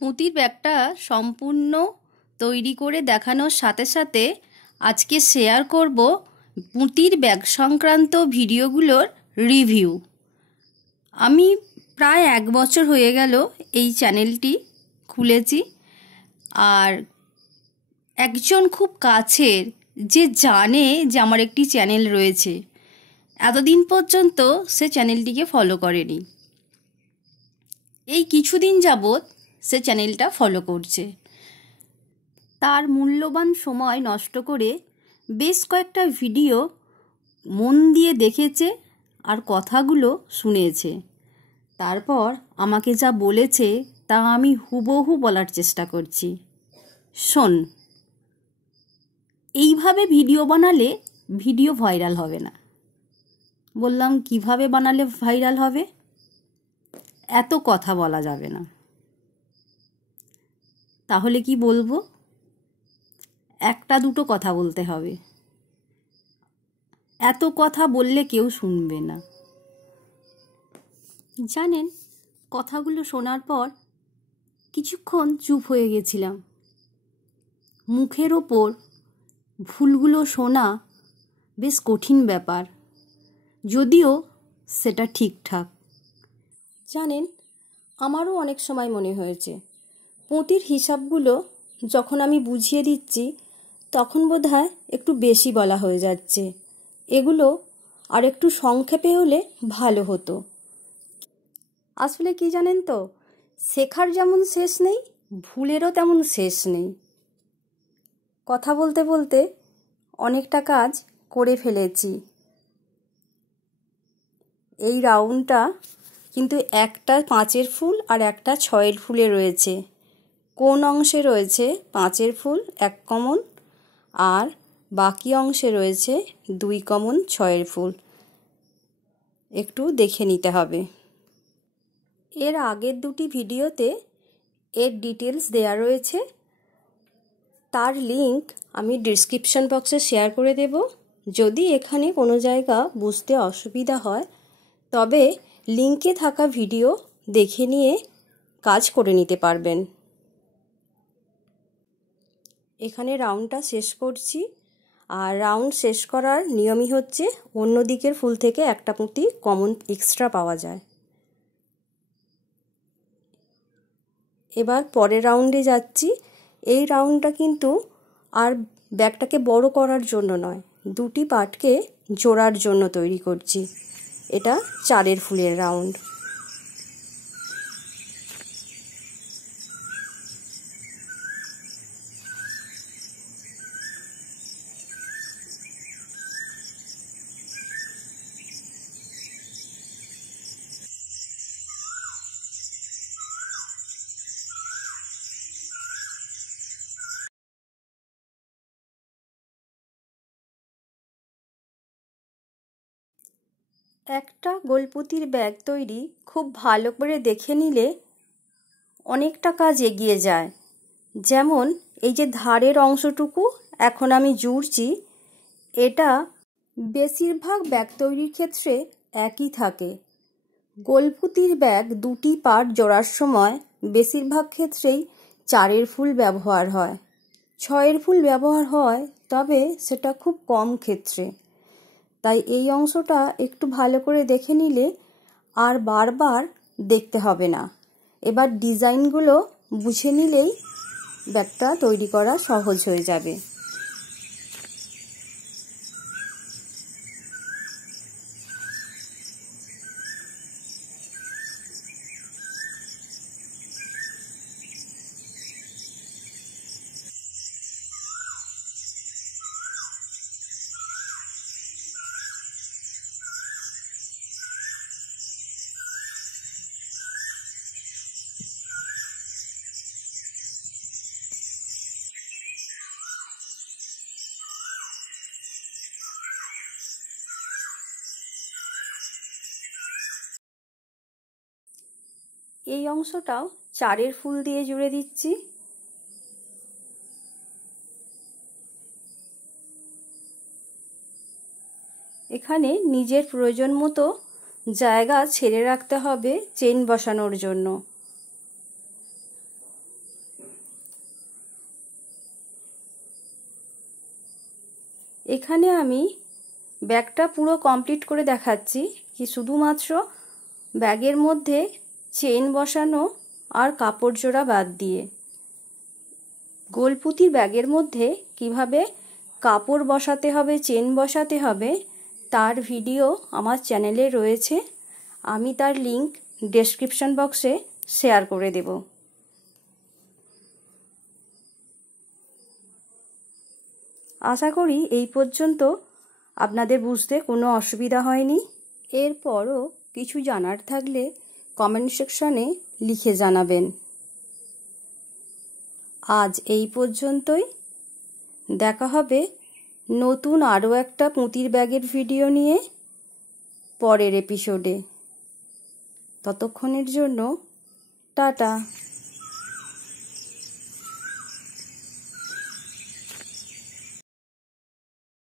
পুঁতির ব্যাগটা সম্পূর্ণ তৈরি করে দেখানোর সাথে সাথে আজকে শেয়ার করব পুঁতির ব্যাগ সংক্রান্ত ভিডিওগুলোর রিভিউ। আমি প্রায় 1 বছর হয়ে গেল এই চ্যানেলটি খুলেছি, আর একজন খুব কাছের যে জানে যে আমার একটি চ্যানেল রয়েছে, এতদিন পর্যন্ত সে চ্যানেলটিকে ফলো করেনি। এই কিছুদিন যাবৎ সে চ্যানেলটা ফলো করছে। তার মূল্যবান সময় নষ্ট করে বেশ কয়েকটা ভিডিও মন দিয়ে দেখেছে আর কথাগুলো শুনেছে। তারপর আমাকে যা বলেছে তা আমি হুবহু বলার চেষ্টা করছি। শোন, এইভাবে ভিডিও বানালে ভিডিও ভাইরাল হবে না। বললাম, কিভাবে বানালে ভাইরাল হবে? এত কথা বলা যাবে না। তাহলে কি বলবো? একটা দুটো কথা বলতে হবে। এত কথা বললে কেউ শুনবে না। জানেন, কথাগুলো শোনার পর কিছুক্ষণ চুপ হয়ে গেছিলাম। মুখের ওপর ভুলগুলো শোনা বেশ কঠিন ব্যাপার, যদিও সেটা ঠিকঠাক। জানেন, আমারও অনেক সময় মনে হয়েছে পুঁতির হিসাবগুলো যখন আমি বুঝিয়ে দিচ্ছি তখন বোধহয় একটু বেশি বলা হয়ে যাচ্ছে। এগুলো আর একটু সংক্ষেপে হলে ভালো হতো। আসলে কি জানেন তো, শেখার যেমন শেষ নেই, ভুলেরও তেমন শেষ নেই। কথা বলতে বলতে অনেকটা কাজ করে ফেলেছি। এই রাউন্ডটা কিন্তু একটা 5-এর ফুল আর একটা 6-এর ফুলে রয়েছে। কোন অংশে রয়েছে 5-এর ফুল 1 কমন, আর বাকি অংশে রয়েছে 2 কমন 6-এর ফুল। একটু দেখে নিতে হবে। এর আগের দুটি ভিডিওতে এর ডিটেলস দেয়া রয়েছে, তার লিংক আমি ডেসক্রিপশন বক্সে শেয়ার করে দেব। যদি এখানে কোনো জায়গা বুঝতে অসুবিধা হয় তবে লিংকে থাকা ভিডিও দেখে নিয়ে কাজ করে নিতে পারবেন। এখানে রাউন্ডটা শেষ করছি, আর রাউন্ড শেষ করার নিয়মই হচ্ছে অন্য দিকের ফুল থেকে একটা পুঁতি কমন এক্সট্রা পাওয়া যায়। এবার পরের রাউন্ডে যাচ্ছি। এই রাউন্ডটা কিন্তু আর ব্যাগটাকে বড় করার জন্য নয়, দুটি পার্টকে জোড়ার জন্য তৈরি করছি। এটা 4-এর ফুলের রাউন্ড। একটা গোলপুতির ব্যাগ তৈরি খুব ভালো করে দেখে নিলে অনেকটা কাজ এগিয়ে যায়। যেমন এই যে ধারের অংশটুকু এখন আমি জুড়ছি, এটা বেশিরভাগ ব্যাগ তৈরির ক্ষেত্রে একই থাকে। গোলপুতির ব্যাগ দুটি পার্ট জোড়ার সময় বেশিরভাগ ক্ষেত্রেই 4-এর ফুল ব্যবহার হয়। 6-এর ফুল ব্যবহার হয়, তবে সেটা খুব কম ক্ষেত্রে। তাই এই অংশটা একটু ভালো করে দেখে নিলে আর বারবার দেখতে হবে না। এবার ডিজাইনগুলো বুঝে নিলেই ব্যাগটা তৈরি করা সহজ হয়ে যাবে। এই অংশটাও 4-এর ফুল দিয়ে জুড়ে দিচ্ছি। এখানে নিজের প্রয়োজন মতো জায়গা ছেড়ে রাখতে হবে চেইন বসানোর জন্য। এখানে আমি ব্যাগটা পুরো কমপ্লিট করে দেখাচ্ছি কি শুধুমাত্র ব্যাগের মধ্যে চেন বসানো আর কাপড় জোড়া বাদ দিয়ে। গোলপুঁতির ব্যাগের মধ্যে কিভাবে কাপড় বসাতে হবে, চেন বসাতে হবে তার ভিডিও আমার চ্যানেলে রয়েছে। আমি তার লিংক ডেসক্রিপশন বক্সে শেয়ার করে দেব। আশা করি এই পর্যন্ত আপনাদের বুঝতে কোনো অসুবিধা হয়নি। এরপরও কিছু জানার থাকলে কমেন্ট সেকশনে লিখে জানাবেন। আজ এই পর্যন্তই। দেখা হবে নতুন আরও একটা পুঁতির ব্যাগের ভিডিও নিয়ে পরের এপিসোডে। ততক্ষণের জন্য টাটা।